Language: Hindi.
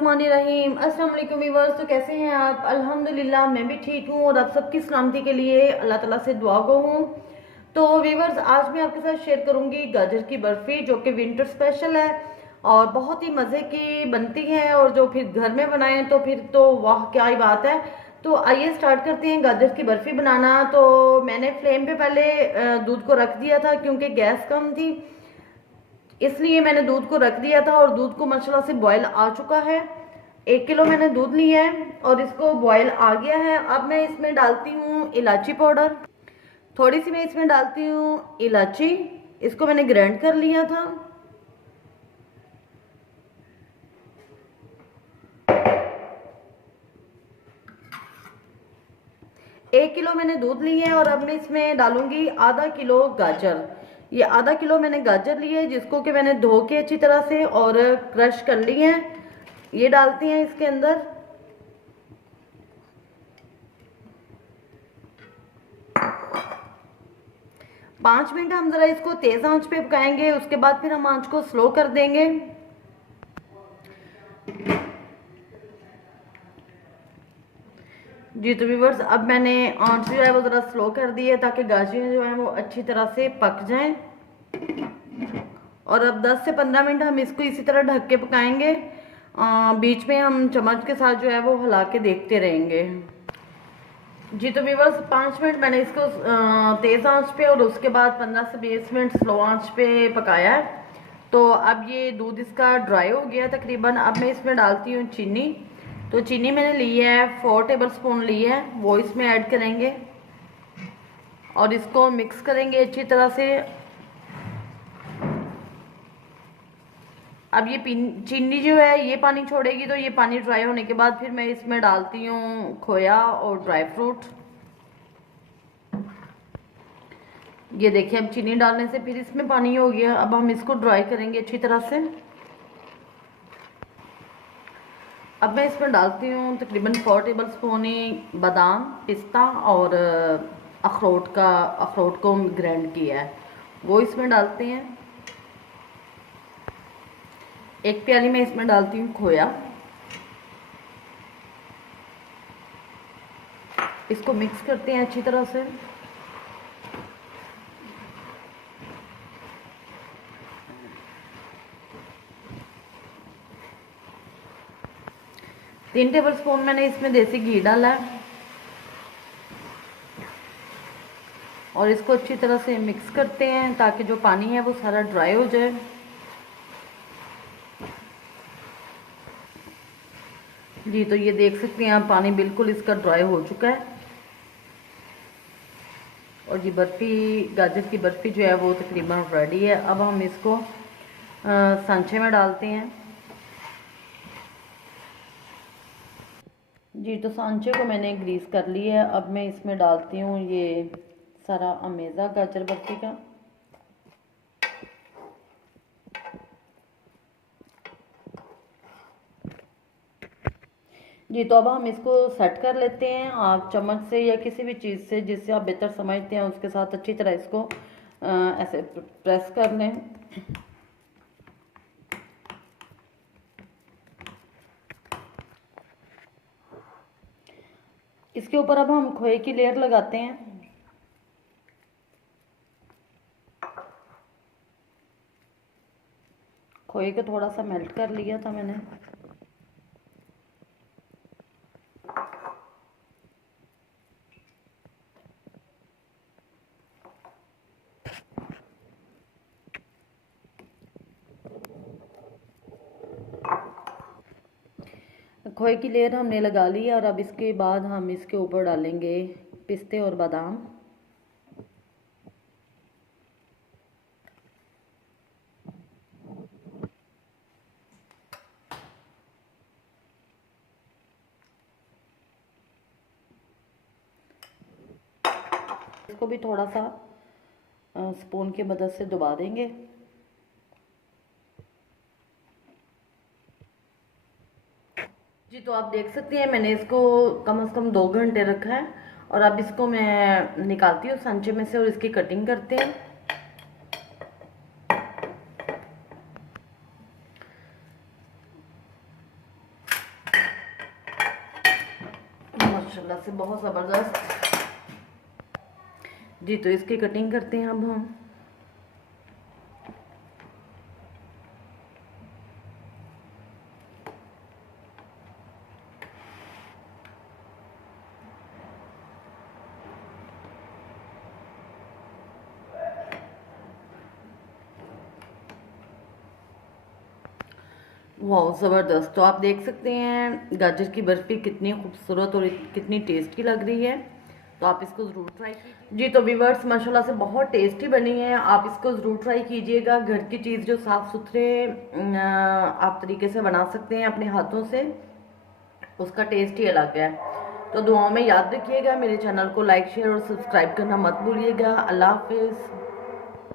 बिस्मिल्लाहिर्रहमानिर्रहीम। अस्सलाम वालेकुम व्यूअर्स। तो कैसे हैं आप? अल्हम्दुलिल्लाह मैं भी ठीक हूँ और आप सबकी सलामती के लिए अल्लाह ताला से दुआ गो हूँ। तो व्यूअर्स, आज मैं आपके साथ शेयर करूँगी गाजर की बर्फ़ी, जो कि विंटर स्पेशल है और बहुत ही मज़े की बनती है। और जो फिर घर में बनाएं तो फिर तो वाह क्या ही बात है। तो आइए स्टार्ट करते हैं गाजर की बर्फ़ी बनाना। तो मैंने फ्लेम पे पहले दूध को रख दिया था क्योंकि गैस कम थी, इसलिए मैंने दूध को रख दिया था और दूध को माशाल्लाह से बॉयल आ चुका है। 1 किलो मैंने दूध लिया है और इसको बॉयल आ गया है। अब मैं इसमें डालती हूँ इलायची पाउडर, थोड़ी सी मैं इसमें डालती हूँ इलायची, इसको मैंने ग्राइंड कर लिया था। एक किलो मैंने दूध ली है और अब मैं इसमें डालूंगी आधा किलो गाजर। ये आधा किलो मैंने गाजर ली है जिसको कि मैंने धो के अच्छी तरह से और क्रश कर ली है। ये डालती हैं इसके अंदर। पाँच मिनट हम जरा इसको तेज आंच पे पकाएंगे, उसके बाद फिर हम आंच को स्लो कर देंगे। जी तो व्यूअर्स, अब मैंने आंच जो है वो ज़रा स्लो कर दी है ताकि गाजरें जो है वो अच्छी तरह से पक जाएं। और अब 10 से 15 मिनट हम इसको इसी तरह ढक के पकाएंगे। बीच में हम चम्मच के साथ जो है वो हिला के देखते रहेंगे। जी तो व्यूअर्स, 5 मिनट मैंने इसको तेज़ आंच पे और उसके बाद 15 से 20 मिनट स्लो आंच पे पकाया है। तो अब ये दूध इसका ड्राई हो गया तकरीबन। अब मैं इसमें डालती हूँ चीनी। तो चीनी मैंने ली है 4 टेबल स्पून ली है, वो इसमें ऐड करेंगे और इसको मिक्स करेंगे अच्छी तरह से। अब ये चीनी जो है ये पानी छोड़ेगी, तो ये पानी ड्राई होने के बाद फिर मैं इसमें डालती हूँ खोया और ड्राई फ्रूट। ये देखिए, अब चीनी डालने से फिर इसमें पानी हो गया। अब हम इसको ड्राई करेंगे अच्छी तरह से। अब मैं इसमें डालती हूँ तकरीबन 4 टेबल स्पून ही बादाम, पिस्ता और अखरोट को ग्राइंड किया है, वो इसमें डालते हैं। एक प्याली में इसमें डालती हूँ खोया। इसको मिक्स करते हैं अच्छी तरह से। तीन टेबल स्पून मैंने इसमें देसी घी डाला है और इसको अच्छी तरह से मिक्स करते हैं ताकि जो पानी है वो सारा ड्राई हो जाए। जी तो ये देख सकते हैं आप, पानी बिल्कुल इसका ड्राई हो चुका है और ये बर्फ़ी, गाजर की बर्फ़ी जो है वो तकरीबन रेडी है। अब हम इसको सांचे में डालते हैं। जी तो सांचे को मैंने ग्रीस कर लिया है। अब मैं इसमें डालती हूँ ये सारा अमेज़ा गाजर बर्फ़ी का। जी तो अब हम इसको सेट कर लेते हैं। आप चम्मच से या किसी भी चीज़ से जिससे आप बेहतर समझते हैं उसके साथ अच्छी तरह इसको ऐसे प्रेस कर लें। इसके ऊपर अब हम खोए की लेयर लगाते हैं। खोए को थोड़ा सा मेल्ट कर लिया था मैंने। खोए की लेयर हमने लगा ली है और अब इसके बाद हम इसके ऊपर डालेंगे पिस्ते और बादाम। इसको भी थोड़ा सा स्पून की मदद से दबा देंगे। जी तो आप देख सकते हैं मैंने इसको कम से कम 2 घंटे रखा है और अब इसको मैं निकालती हूँ सांचे में से और इसकी कटिंग करते हैं। बहुत ज़बरदस्त। जी तो इसकी कटिंग करते हैं अब हम। वाह ज़बरदस्त। तो आप देख सकते हैं गाजर की बर्फ़ी कितनी खूबसूरत और कितनी टेस्टी लग रही है। तो आप इसको ज़रूर ट्राई कीजिए। जी तो व्यूअर्स माशाल्लाह से बहुत टेस्टी बनी है, आप इसको ज़रूर ट्राई कीजिएगा। घर की चीज़ जो साफ़ सुथरे आप तरीके से बना सकते हैं अपने हाथों से, उसका टेस्ट ही अलग है। तो दुआओं में याद रखिएगा, मेरे चैनल को लाइक शेयर और सब्सक्राइब करना मत भूलिएगा। अल्लाह हाफिज़।